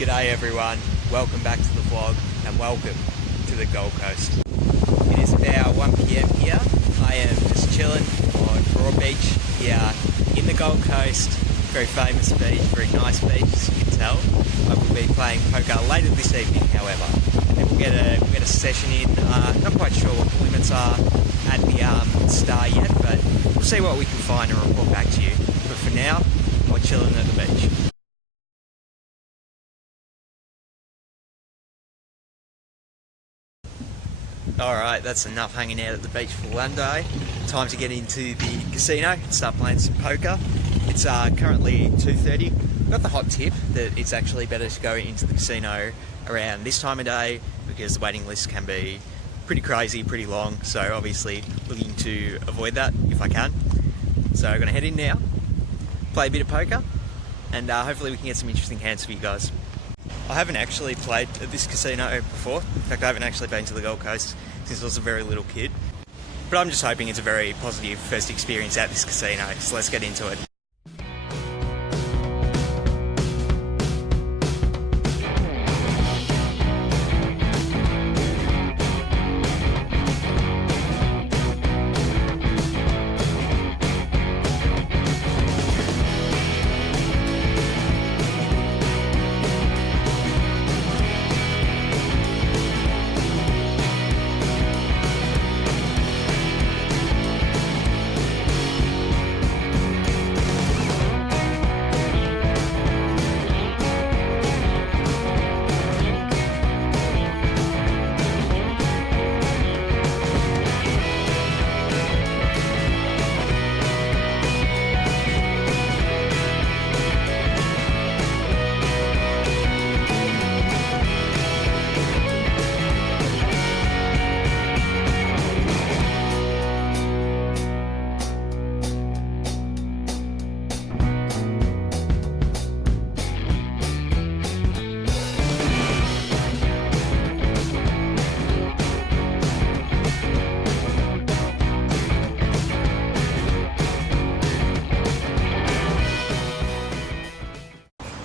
G'day everyone, welcome back to the vlog and welcome to the Gold Coast. It is about 1 PM here. I am just chilling on Broad Beach here in the Gold Coast. Very famous beach, very nice beach as you can tell. I will be playing poker later this evening however. And then we'll get a session in, not quite sure what the limits are at the Star yet, but we'll see what we can find and report back to you. But for now, we're chilling at the beach. Alright, that's enough hanging out at the beach for one day. Time to get into the casino and start playing some poker. It's currently 2:30. Got the hot tip that it's actually better to go into the casino around this time of day because the waiting list can be pretty crazy, pretty long. So obviously looking to avoid that if I can. So I'm going to head in now, play a bit of poker, and hopefully we can get some interesting hands for you guys. I haven't actually played at this casino before. In fact, I haven't actually been to the Gold Coast since I was a very little kid. But I'm just hoping it's a very positive first experience at this casino, so let's get into it.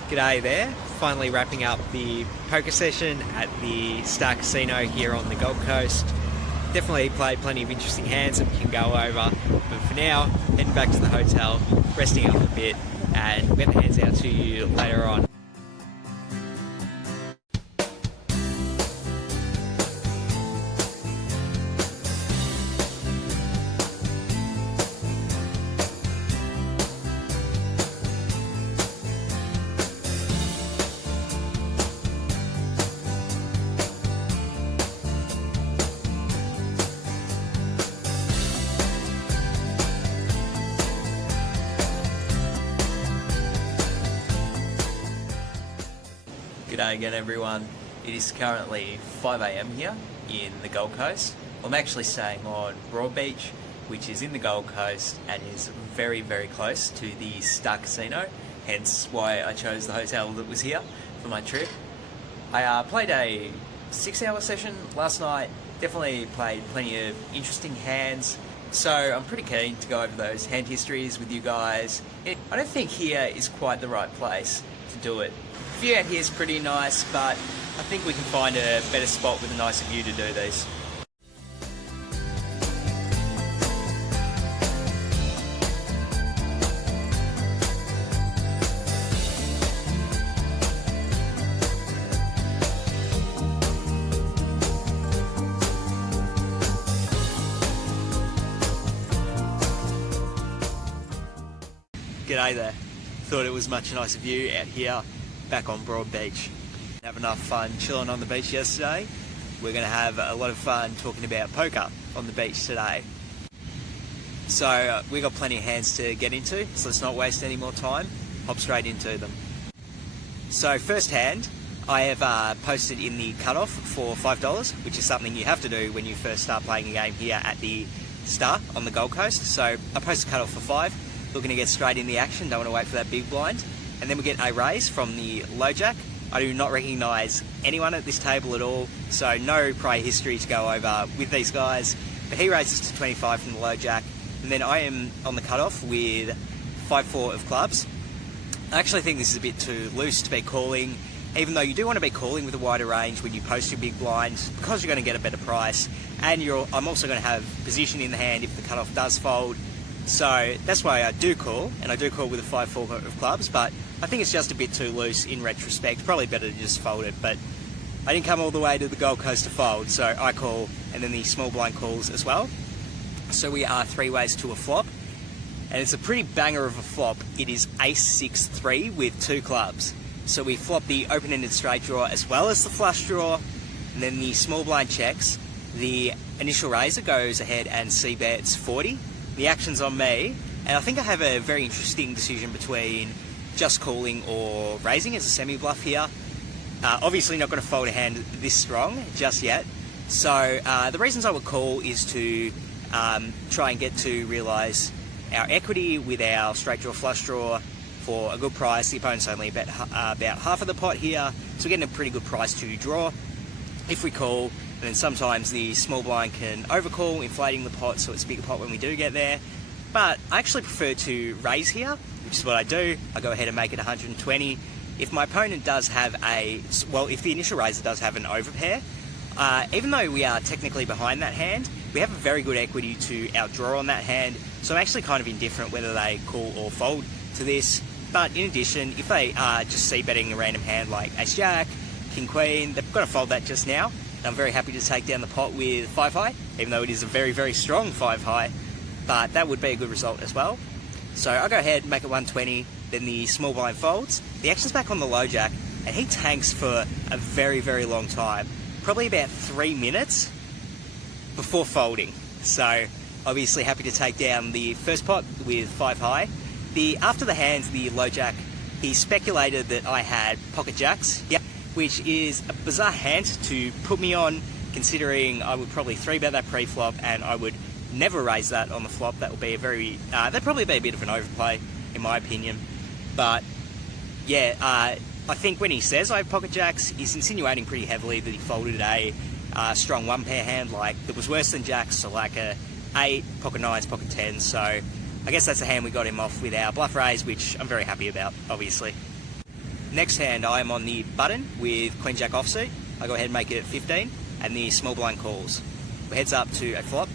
G'day there, finally wrapping up the poker session at the Star Casino here on the Gold Coast. Definitely played plenty of interesting hands that we can go over, but for now, heading back to the hotel, resting up a bit, and we'll get the hands out to you later on. G'day again everyone, it is currently 5 AM here in the Gold Coast. I'm actually staying on Broad Beach, which is in the Gold Coast and is very close to the Star Casino, hence why I chose the hotel that was here for my trip. I played a 6-hour session last night, definitely played plenty of interesting hands, so I'm pretty keen to go over those hand histories with you guys. I don't think here is quite the right place to do it. The view out here is pretty nice, but I think we can find a better spot with a nicer view to do these. G'day there. Thought it was much nicer view out here back on Broad Beach. Have enough fun chilling on the beach yesterday. We're going to have a lot of fun talking about poker on the beach today. So we got plenty of hands to get into, so let's not waste any more time. Hop straight into them. So first hand, I have posted in the cutoff for $5, which is something you have to do when you first start playing a game here at the Star on the Gold Coast. So I posted cutoff for $5, looking to get straight in the action, don't want to wait for that big blind. And then we get a raise from the low jack. I do not recognise anyone at this table at all, so no prior history to go over with these guys. But he raises to 25 from the low jack, and then I am on the cutoff with 5-4 of clubs. I actually think this is a bit too loose to be calling even though you do want to be calling with a wider range when you post your big blinds, because you're going to get a better price, and I'm also going to have position in the hand if the cutoff does fold. So that's why I do call, and I do call with a 5-4 of clubs, but I think it's just a bit too loose in retrospect. Probably better to just fold it, but I didn't come all the way to the Gold Coast to fold, so I call, and then the small blind calls as well. So we are 3 ways to a flop, and it's a pretty banger of a flop. It is ace-6-3 with 2 clubs. So we flop the open-ended straight draw as well as the flush draw, and then the small blind checks. The initial raiser goes ahead and c-bets 40. The action's on me, and I think I have a very interesting decision between just calling or raising as a semi-bluff here. Obviously not going to fold a hand this strong just yet. So the reasons I would call is to try and get to realise our equity with our straight draw flush draw for a good price. The opponent's only about half of the pot here, so we're getting a pretty good price to draw. If we call, and then sometimes the small blind can overcall, inflating the pot so it's a bigger pot when we do get there. But I actually prefer to raise here, which is what I do. I go ahead and make it 120. If my opponent does have if the initial raiser does have an overpair, even though we are technically behind that hand, we have a very good equity to outdraw on that hand, so I'm actually kind of indifferent whether they call or fold to this. But in addition, if they are just c-betting a random hand like ace-jack, king-queen, they've got to fold that just now. And I'm very happy to take down the pot with 5-high, even though it is a very, very strong 5-high, but that would be a good result as well. So I'll go ahead and make it 120, then the small blind folds. The action's back on the low jack, and he tanks for a very, very long time, probably about 3 minutes before folding. So obviously happy to take down the first pot with 5-high. After the hands, the low jack, he speculated that I had pocket jacks, which is a bizarre hand to put me on, considering I would probably 3-bet that pre-flop and I would never raise that on the flop. That would be that'd probably be a bit of an overplay in my opinion. But yeah, I think when he says I have pocket jacks, he's insinuating pretty heavily that he folded a strong 1-pair hand that was worse than jacks, so like a 8, pocket 9s, pocket 10s. So I guess that's the hand we got him off with our bluff raise, which I'm very happy about, obviously. Next hand, I am on the button with Queen Jack offsuit. I go ahead and make it 15, and the small blind calls. We heads up to a flop.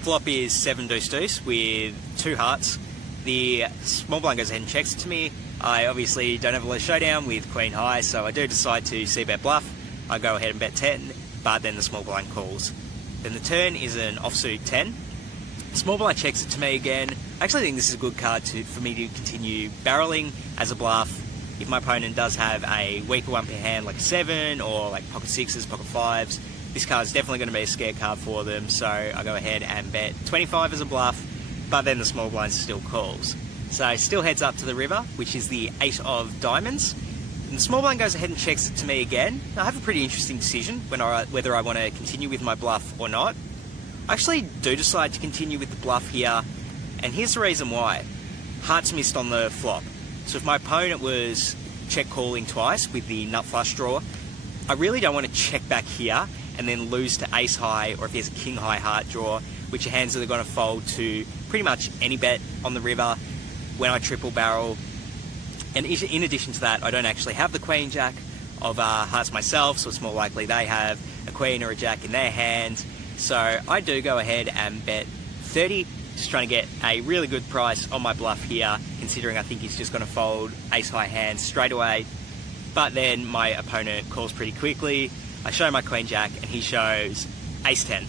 Flop is 7 deuce deuce with 2 hearts. The small blind goes ahead and checks it to me. I obviously don't have a low showdown with Queen high, so I do decide to c-bet bluff. I go ahead and bet 10, but then the small blind calls. Then the turn is an offsuit 10. Small blind checks it to me again. I actually think this is a good card for me to continue barreling as a bluff. If my opponent does have a weaker 1-pair hand like a 7 or like pocket 6s, pocket 5s, this card's definitely going to be a scare card for them, so I go ahead and bet 25 as a bluff, but then the small blind still calls. So still heads up to the river, which is the 8 of diamonds. And the small blind goes ahead and checks it to me again. Now, I have a pretty interesting decision whether I want to continue with my bluff or not. I actually do decide to continue with the bluff here, and here's the reason why. Hearts missed on the flop. So if my opponent was check calling twice with the nut flush draw, I really don't want to check back here and then lose to ace high, or if he has a king high heart draw, which are hands that are going to fold to pretty much any bet on the river when I triple barrel. And in addition to that, I don't actually have the queen jack of hearts myself, so it's more likely they have a queen or a jack in their hand. So I do go ahead and bet 30, just trying to get a really good price on my bluff here, considering I think he's just going to fold ace high hands straight away. But then my opponent calls pretty quickly. I show my queen jack and he shows ace 10.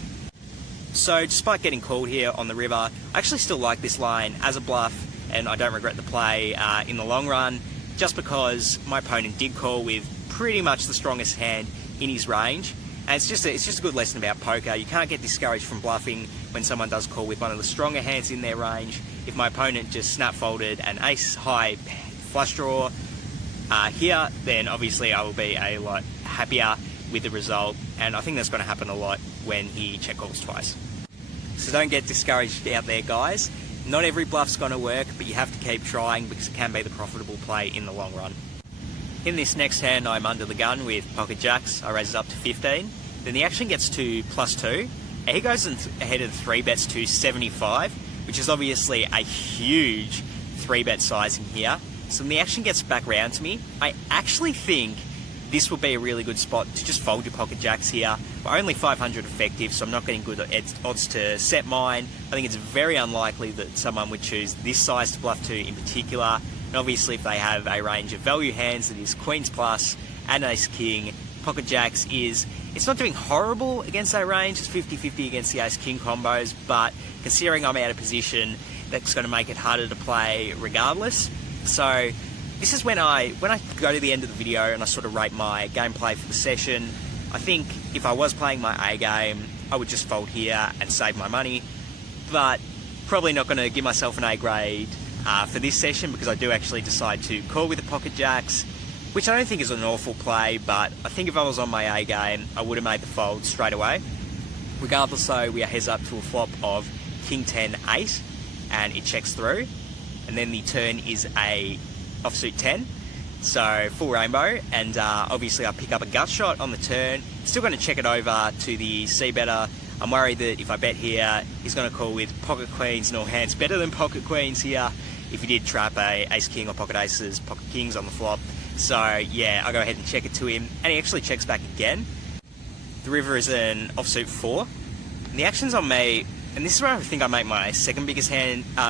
So despite getting called here on the river, I actually still like this line as a bluff, and I don't regret the play in the long run, just because my opponent did call with pretty much the strongest hand in his range. And it's just a good lesson about poker. You can't get discouraged from bluffing when someone does call with one of the stronger hands in their range. If my opponent just snap folded an ace high flush draw here, then obviously I will be a lot happier with the result, and I think that's going to happen a lot when he check calls twice. So don't get discouraged out there, guys. Not every bluff's going to work, but you have to keep trying because it can be the profitable play in the long run. In this next hand, I'm under the gun with pocket jacks. I raise it up to 15. Then the action gets to +2. And he goes ahead of 3-bets to 75, which is obviously a huge 3-bet size in here. So when the action gets back round to me, I actually think this would be a really good spot to just fold your pocket jacks here. We're only 500 effective, so I'm not getting good odds to set mine. I think it's very unlikely that someone would choose this size to bluff to in particular. And obviously if they have a range of value hands that is queens plus and ace king, pocket jacks it's not doing horrible against that range. It's 50-50 against the ace king combos, but considering I'm out of position, that's going to make it harder to play regardless. So this is when I go to the end of the video and I sort of rate my gameplay for the session. I think if I was playing my A game, I would just fold here and save my money, but probably not going to give myself an A grade for this session, because I do actually decide to call with the pocket jacks, which I don't think is an awful play, but I think if I was on my A game, I would have made the fold straight away. Regardless though, we are heads up to a flop of king 10 8, and it checks through, and then the turn is a offsuit 10, so full rainbow, and obviously I pick up a gut shot on the turn. Still going to check it over to the C-better. I'm worried that if I bet here, he's going to call with pocket queens and all hands better than pocket queens here, if he did trap a ace king or pocket aces, pocket kings on the flop. So yeah, I go ahead and check it to him, and he actually checks back again. The river is an offsuit 4, and the action's on me, and this is where I think I make my second biggest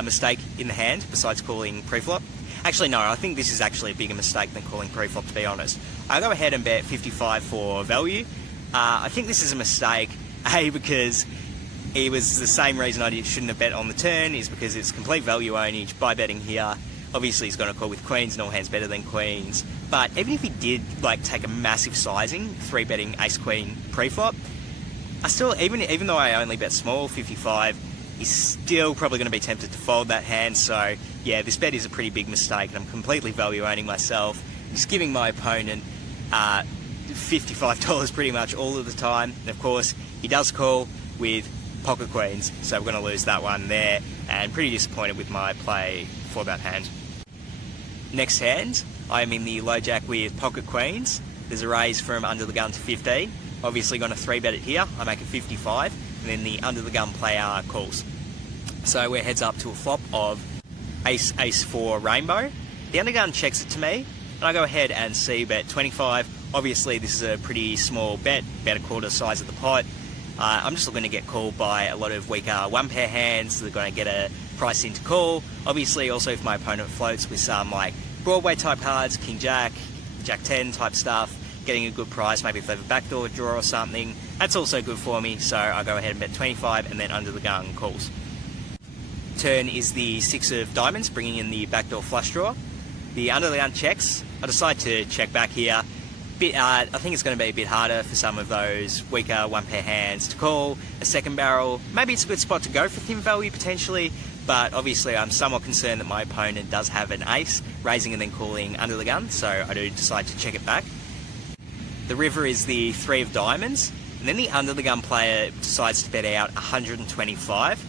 mistake in the hand, besides calling pre-flop. Actually no, I think this is actually a bigger mistake than calling pre-flop, to be honest. I go ahead and bet 55 for value. I think this is a mistake, A, because it was the same reason I shouldn't have bet on the turn, is because it's complete value ownage by betting here. Obviously he's going to call with queens and all hands better than queens, but even if he did like take a massive sizing, 3-betting ace queen pre-flop, I still, even though I only bet small, 55, he's still probably going to be tempted to fold that hand. So yeah, this bet is a pretty big mistake, and I'm completely value owning myself. Just giving my opponent $55 pretty much all of the time, and of course he does call with pocket queens, so we're going to lose that one there, and pretty disappointed with my play for that hand. Next hand, I'm in the low jack with pocket queens. There's a raise from under the gun to 15. Obviously going to 3-bet it here. I make it 55, and then the under the gun player calls. So we're heads up to a flop of ace 4 rainbow. The undergun checks it to me, and I go ahead and C-bet 25. Obviously this is a pretty small bet, about a quarter size of the pot. I'm just looking to get called by a lot of weaker one-pair hands that are going to get a price in to call. Obviously also if my opponent floats with some like Broadway type cards, King Jack, Jack 10 type stuff, getting a good price, maybe if they have a backdoor draw or something, that's also good for me. So I go ahead and bet 25, and then under the gun calls. Turn is the 6 of diamonds, bringing in the backdoor flush draw. The under the gun checks. I decide to check back here. I think it's going to be a bit harder for some of those weaker one-pair hands to call. A second barrel, maybe it's a good spot to go for thin value potentially, but obviously I'm somewhat concerned that my opponent does have an ace, raising and then calling under the gun, so I do decide to check it back. The river is the 3 of diamonds, and then the under the gun player decides to bet out 125.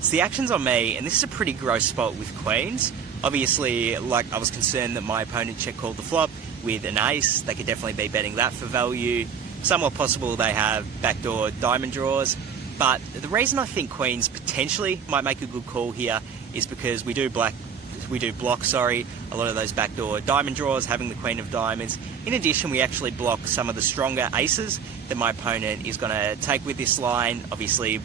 So the action's on me, and this is a pretty gross spot with queens. Obviously, like, I was concerned that my opponent check called the flop with an ace. They could definitely be betting that for value. Somewhat possible they have backdoor diamond draws, but the reason I think queens potentially might make a good call here is because we do block a lot of those backdoor diamond draws, having the queen of diamonds. In addition, we actually block some of the stronger aces that my opponent is going to take with this line. Obviously,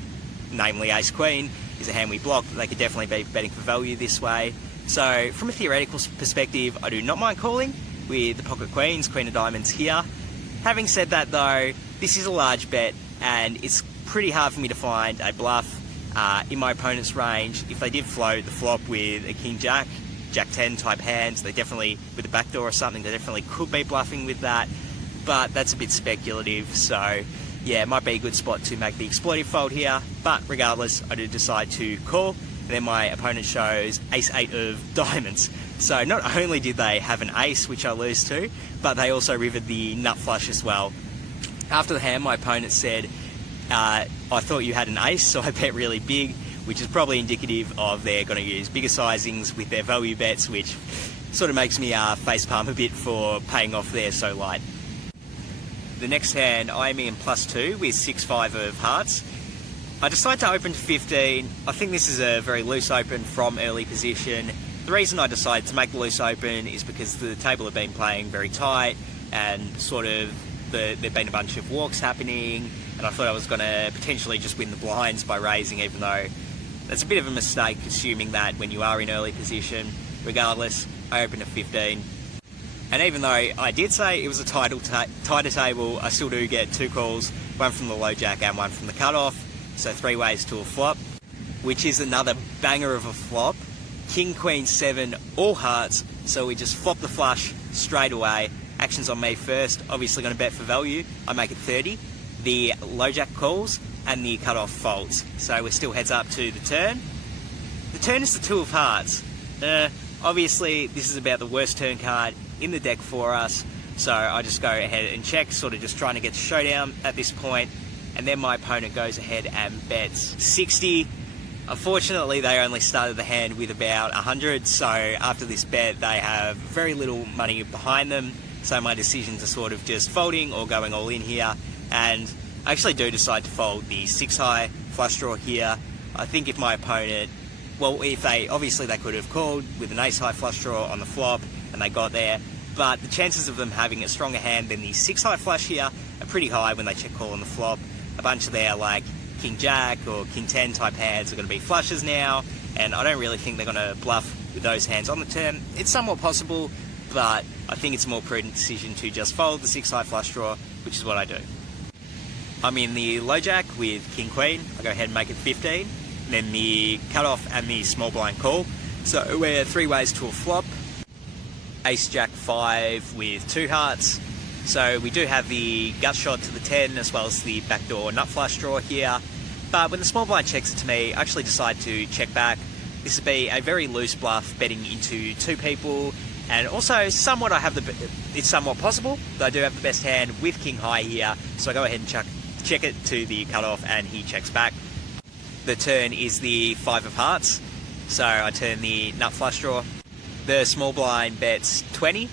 namely ace queen is a hand we block. They could definitely be betting for value this way. So from a theoretical perspective, I do not mind calling with the pocket queens, queen of diamonds here. Having said that though, this is a large bet, and it's pretty hard for me to find a bluff in my opponent's range. If they did float the flop with a king jack, jack 10 type hands, they definitely, with a backdoor or something, they definitely could be bluffing with that, but that's a bit speculative. So yeah, it might be a good spot to make the exploitive fold here, but regardless, I do decide to call, and then my opponent shows ace 8 of diamonds. So not only did they have an ace, which I lose to, but they also rivered the nut flush as well. After the hand, my opponent said, I thought you had an ace, so I bet really big, which is probably indicative of they're going to use bigger sizings with their value bets, which sort of makes me facepalm a bit for paying off there so light. The next hand, I'm in +2 with 6-5 of hearts. I decide to open to 15. I think this is a very loose open from early position. The reason I decided to make the loose open is because the table had been playing very tight, and sort of there'd been a bunch of walks happening, and I thought I was going to potentially just win the blinds by raising, even though that's a bit of a mistake assuming that when you are in early position. Regardless, I opened at 15. And even though I did say it was a tighter table, I still do get 2 calls, one from the low jack and one from the cutoff, so 3 ways to a flop, which is another banger of a flop. King, Queen, 7, all hearts, so we just flop the flush straight away. Action's on me first, obviously going to bet for value. I make it 30. The low jack calls and the cutoff folds. So we're still heads up to the turn. The turn is the 2 of hearts. Obviously, this is about the worst turn card in the deck for us. So I just go ahead and check, sort of just trying to get the showdown at this point. And then my opponent goes ahead and bets 60. Unfortunately, they only started the hand with about 100. So after this bet, they have very little money behind them. So my decisions are sort of just folding or going all in here. And I actually do decide to fold the 6 high flush draw here. I think if my opponent, well, if they, obviously they could have called with an ace high flush draw on the flop and they got there, but the chances of them having a stronger hand than the 6 high flush here are pretty high when they check call on the flop. A bunch of their like King Jack or King 10 type hands are going to be flushes now, and I don't really think they're going to bluff with those hands on the turn. It's somewhat possible, but I think it's a more prudent decision to just fold the 6 high flush draw, which is what I do. I'm in the low jack with King Queen. I go ahead and make it 15. And then the cutoff and the small blind call. So we're 3 ways to a flop. Ace Jack 5 with 2 hearts. So we do have the gut shot to the 10 as well as the backdoor nut flush draw here. But when the small blind checks it to me, I actually decide to check back. This would be a very loose bluff betting into 2 people. And also, somewhat it's somewhat possible that I do have the best hand with King High here. So I go ahead and check it to the cutoff and he checks back. The turn is the 5 of hearts. So I turn the nut flush draw. The small blind bets 20.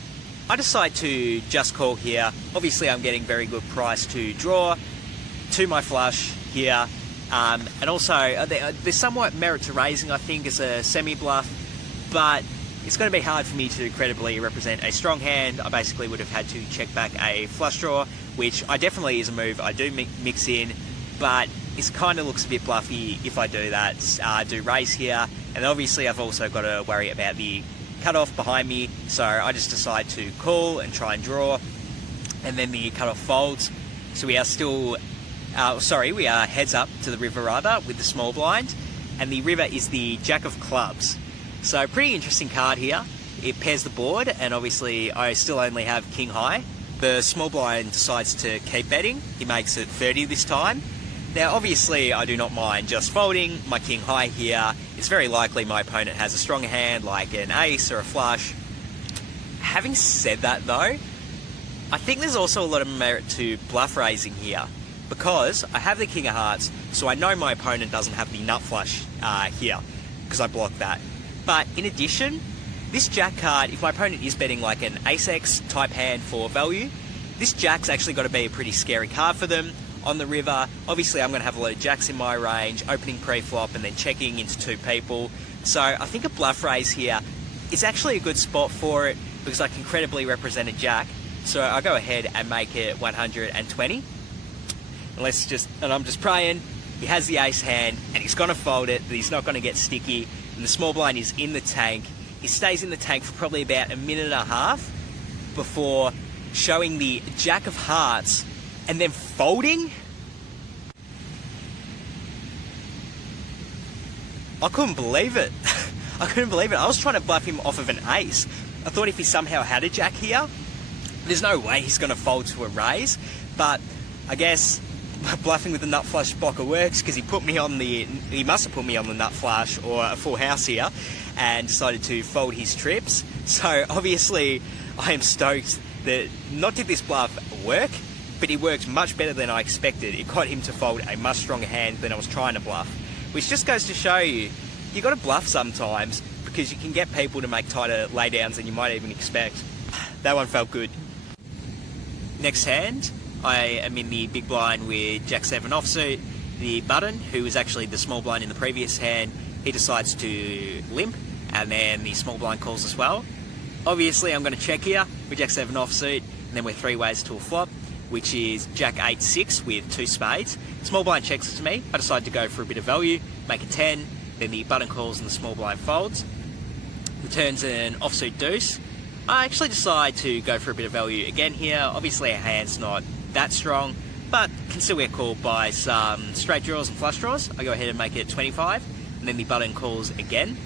I decide to just call here. Obviously, I'm getting very good price to draw to my flush here. And also, there's somewhat merit to raising, I think, as a semi-bluff. But it's going to be hard for me to credibly represent a strong hand. I basically would have had to check back a flush draw, which I definitely is a move I do mix in, but it kind of looks a bit bluffy if I do that. Do raise here, and obviously I've also got to worry about the cutoff behind me, so I just decide to call and try and draw, and then the cutoff folds. So we are still, we are heads up to the river rather with the small blind, and the river is the Jack of Clubs. So pretty interesting card here. It pairs the board, and obviously I still only have King High. The small blind decides to keep betting. He makes it 30 this time. Now obviously I do not mind just folding my King High here. It's very likely my opponent has a stronger hand like an ace or a flush. Having said that though, I think there's also a lot of merit to bluff raising here, because I have the King of Hearts, so I know my opponent doesn't have the nut flush here, because I blocked that. But in addition, this Jack card, if my opponent is betting like an Ace-X type hand for value, this Jack's actually got to be a pretty scary card for them on the river. Obviously, I'm going to have a lot of Jacks in my range, opening pre-flop and then checking into 2 people. So I think a bluff raise here is actually a good spot for it, because I can credibly represent a Jack. So I go ahead and make it 120. And I'm just praying he has the ace hand and he's going to fold it, that he's not going to get sticky. And the small blind is in the tank. He stays in the tank for probably about a minute and a half before showing the Jack of Hearts and then folding. I couldn't believe it. I couldn't believe it. I was trying to bluff him off of an ace. I thought if he somehow had a Jack here, there's no way he's going to fold to a raise. But I guess bluffing with the nut flush blocker works, because he must have put me on the nut flush or a full house here and decided to fold his trips. So obviously I am stoked that not did this bluff work, but it worked much better than I expected. It got him to fold a much stronger hand than I was trying to bluff, which just goes to show you got to bluff sometimes, because you can get people to make tighter laydowns than you might even expect. That one felt good. Next hand, I am in the big blind with Jack 7 offsuit. The button, who was actually the small blind in the previous hand, he decides to limp, and then the small blind calls as well. Obviously I'm going to check here with Jack 7 offsuit, and then we're 3 ways to a flop, which is Jack 8-6 with 2 spades. Small blind checks it to me. I decide to go for a bit of value, make a 10, then the button calls and the small blind folds. Returns an offsuit deuce. I actually decide to go for a bit of value again here. Obviously our hand's not that strong, but can still get called by some straight draws and flush draws. I go ahead and make it 25, and then the button calls again.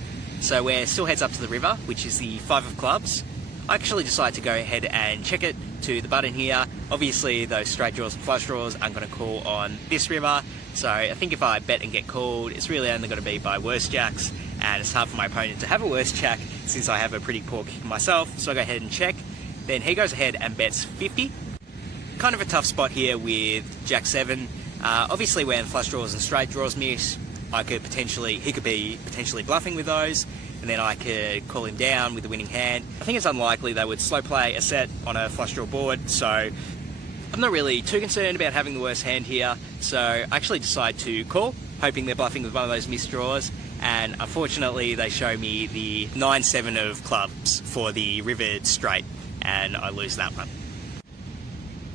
So we're still heads up to the river, which is the 5 of clubs. I actually decide to go ahead and check it to the button here. Obviously those straight draws and flush draws aren't going to call on this river, so I think if I bet and get called, it's really only going to be by worse jacks, and it's hard for my opponent to have a worse jack since I have a pretty poor kick myself. So I go ahead and check. Then he goes ahead and bets 50. Kind of a tough spot here with Jack 7. Obviously when flush draws and straight draws miss, he could be potentially bluffing with those, and then I could call him down with the winning hand. I think it's unlikely they would slow play a set on a flush draw board, so I'm not really too concerned about having the worst hand here. So I actually decide to call, hoping they're bluffing with one of those missed draws, and unfortunately they show me the 9-7 of clubs for the rivered straight, and I lose that one.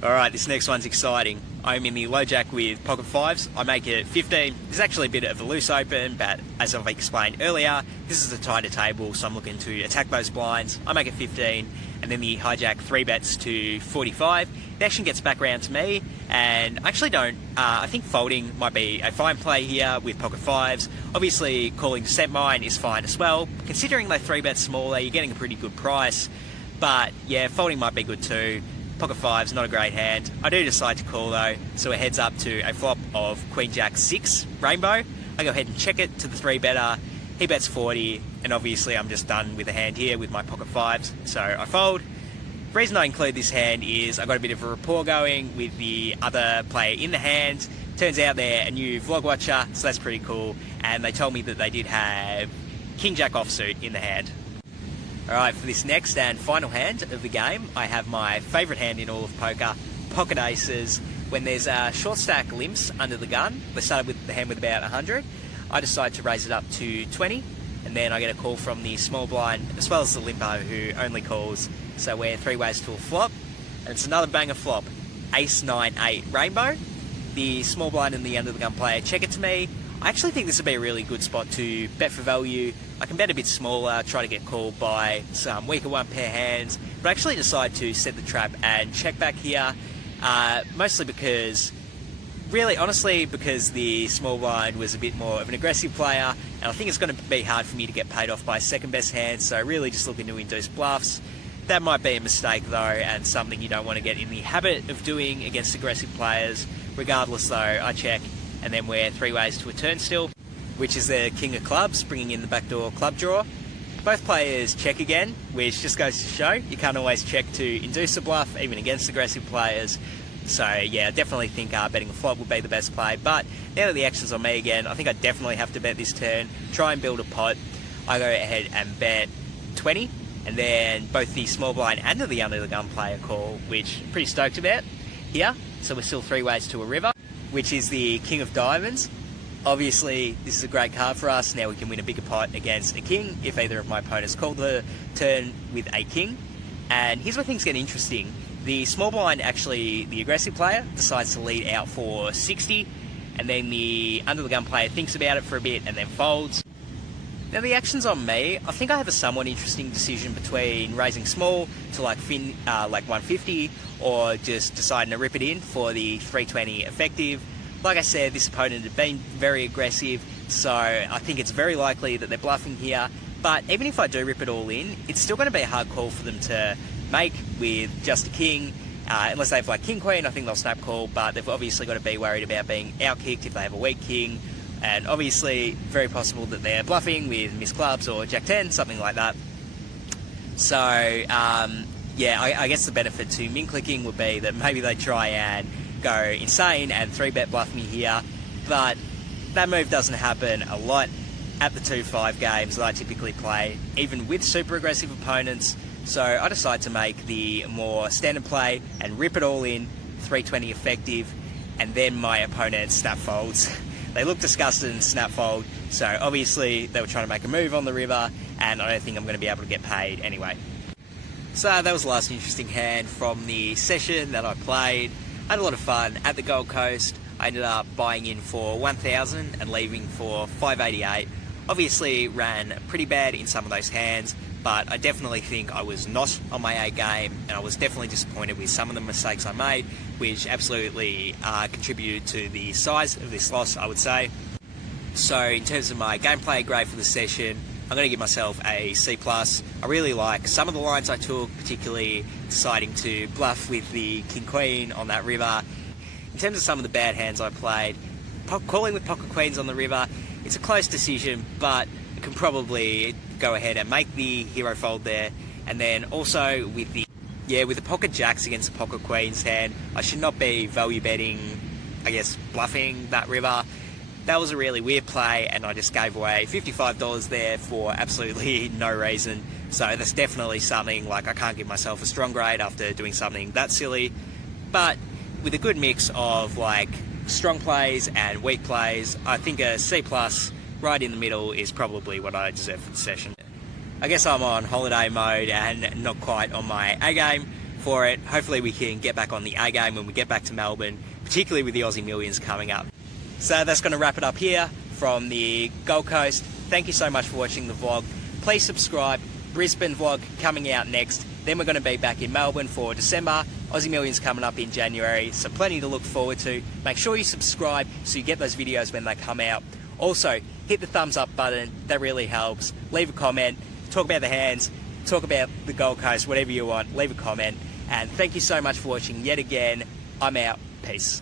Alright, this next one's exciting. I'm in the low jack with pocket 5s. I make it 15. This is actually a bit of a loose open, but as I've explained earlier, this is a tighter table, so I'm looking to attack those blinds. I make it 15, and then the hijack 3 bets to 45. The action gets back around to me, and I actually don't. I think folding might be a fine play here with pocket 5s. Obviously, calling to set mine is fine as well. Considering they 3 bet smaller, you're getting a pretty good price. But yeah, folding might be good too. Pocket 5's not a great hand. I do decide to call though, so it heads up to a flop of Queen Jack 6 rainbow. I go ahead and check it to the 3 better. He bets 40, and obviously I'm just done with the hand here with my pocket 5s, so I fold. The reason I include this hand is I got a bit of a rapport going with the other player in the hand. Turns out they're a new vlog watcher, so that's pretty cool, and they told me that they did have King Jack offsuit in the hand. Alright, for this next and final hand of the game, I have my favourite hand in all of poker, pocket aces. When there's short stack limps under the gun, they started with the hand with about 100. I decide to raise it up to 20, and then I get a call from the small blind, as well as the limpo, who only calls. So we're 3 ways to a flop, and it's another banger flop. Ace 9-8 rainbow. The small blind and the under the gun player check it to me. I actually think this would be a really good spot to bet for value. I can bet a bit smaller, try to get called by some weaker one pair hands, but I actually decide to set the trap and check back here, mostly because, really honestly, because the small blind was a bit more of an aggressive player, and I think it's going to be hard for me to get paid off by second best hand, so really just looking to induce bluffs. That might be a mistake though, and something you don't want to get in the habit of doing against aggressive players. Regardless though, I check, and then we're 3 ways to a turn still, which is the king of clubs, bringing in the backdoor club draw. Both players check again, which just goes to show you can't always check to induce a bluff, even against aggressive players. So yeah, I definitely think betting a flop would be the best play, but now that the action's on me again, I think I definitely have to bet this turn, try and build a pot. I go ahead and bet 20, and then both the small blind and the under the gun player call, which I'm pretty stoked about here. So we're still 3 ways to a river, which is the king of diamonds. Obviously, this is a great card for us. Now we can win a bigger pot against a king if either of my opponents call the turn with a king. And here's where things get interesting. The small blind, actually the aggressive player, decides to lead out for 60, and then the under the gun player thinks about it for a bit and then folds. Now the action's on me. I think I have a somewhat interesting decision between raising small to like 150, or just deciding to rip it in for the 320 effective. Like I said, this opponent had been very aggressive, so I think it's very likely that they're bluffing here. But even if I do rip it all in, it's still going to be a hard call for them to make with just a king. Unless they have like king queen, I think they'll snap call, but they've obviously got to be worried about being outkicked if they have a weak king. And obviously, very possible that they're bluffing with miss clubs or jack 10, something like that. So, yeah, I guess the benefit to min clicking would be that maybe they try and go insane and 3-bet bluff me here, but that move doesn't happen a lot at the 2-5 games that I typically play, even with super aggressive opponents. So I decide to make the more standard play and rip it all in, 320 effective, and then my opponent snap folds. They look disgusted and snap fold, so obviously they were trying to make a move on the river, and I don't think I'm going to be able to get paid anyway. So that was the last interesting hand from the session that I played. I had a lot of fun at the Gold Coast. I ended up buying in for 1,000 and leaving for 588. Obviously ran pretty bad in some of those hands, but I definitely think I was not on my A game, and I was definitely disappointed with some of the mistakes I made, which absolutely contributed to the size of this loss, I would say. So in terms of my gameplay grade for the session, I'm going to give myself a C+. I really like some of the lines I took, particularly deciding to bluff with the King-Queen on that river. In terms of some of the bad hands I played, calling with Pocket Queens on the river, it's a close decision, but I can probably go ahead and make the hero fold there. And then also with the Pocket Jacks against the Pocket Queens hand, I should not be value betting, I guess, bluffing that river. That was a really weird play, and I just gave away $55 there for absolutely no reason. So that's definitely something, like, I can't give myself a strong grade after doing something that silly. But with a good mix of like strong plays and weak plays, I think a C+ right in the middle is probably what I deserve for the session. I guess I'm on holiday mode and not quite on my A game for it. Hopefully we can get back on the A game when we get back to Melbourne, particularly with the Aussie Millions coming up. So that's going to wrap it up here from the Gold Coast. Thank you so much for watching the vlog. Please subscribe. Brisbane vlog coming out next. Then we're going to be back in Melbourne for December. Aussie Millions coming up in January, so plenty to look forward to. Make sure you subscribe so you get those videos when they come out. Also, hit the thumbs up button, that really helps. Leave a comment, talk about the hands, talk about the Gold Coast, whatever you want, leave a comment. And thank you so much for watching yet again. I'm out. Peace.